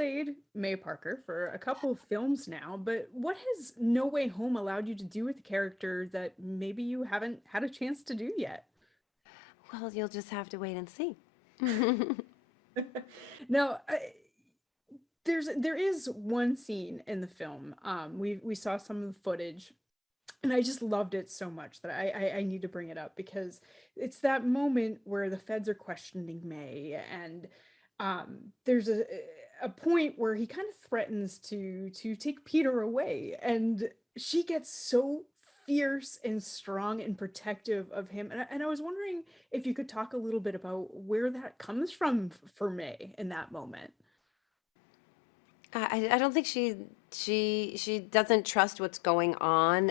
played May Parker for a couple of films now, but what has No Way Home allowed you to do with the character that maybe you haven't had a chance to do yet? Well, you'll just have to wait and see. Now, there is one scene in the film. We saw some of the footage, and I just loved it so much that I need to bring it up because it's that moment where the feds are questioning May, and there's a point where he kind of threatens to take Peter away, and she gets so fierce and strong and protective of him. And I was wondering if you could talk a little bit about where that comes from for May in that moment. I don't think she doesn't trust what's going on,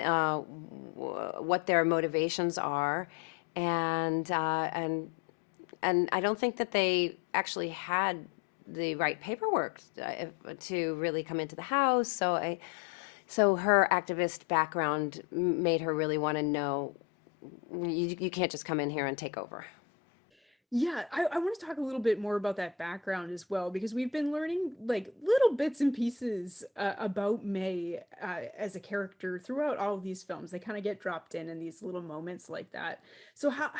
what their motivations are, and uh, and and I don't think that they actually had the right paperwork to really come into the house. So her activist background made her really want to know you can't just come in here and take over. Yeah, I want to talk a little bit more about that background as well, because we've been learning like little bits and pieces about May as a character throughout all of these films. They kind of get dropped in these little moments like that. So how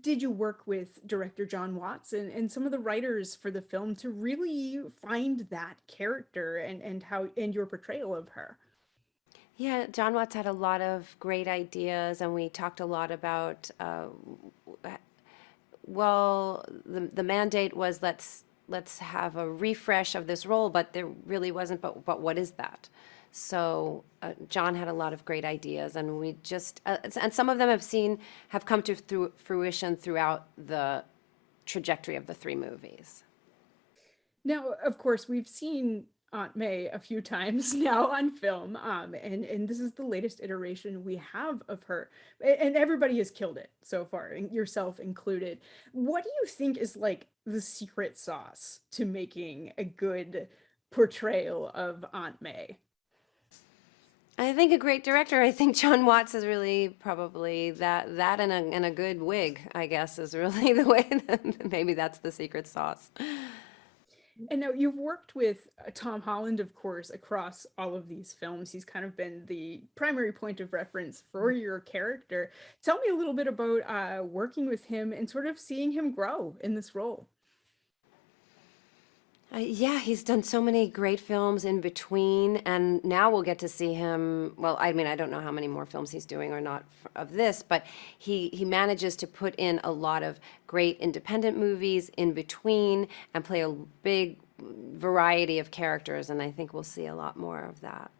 did you work with director Jon Watts and some of the writers for the film to really find that character and your portrayal of her? Yeah, John Watts had a lot of great ideas, and we talked a lot about well, the mandate was let's have a refresh of this role, but there really wasn't. But what is that? So John had a lot of great ideas, and we just and some of them have come to through fruition throughout the trajectory of the three movies. Now, of course, we've seen Aunt May a few times now on film, and this is the latest iteration we have of her, and everybody has killed it so far, and yourself included. What do you think is like the secret sauce to making a good portrayal of Aunt May? I think a great director. I think John Watts is really probably that and a good wig, I guess, is really the way that maybe that's the secret sauce. And now you've worked with Tom Holland, of course, across all of these films. He's kind of been the primary point of reference for your character. Tell me a little bit about working with him and sort of seeing him grow in this role. Yeah, he's done so many great films in between, and now we'll get to see him. Well, I mean, I don't know how many more films he's doing or not of this, but he manages to put in a lot of great independent movies in between and play a big variety of characters, and I think we'll see a lot more of that.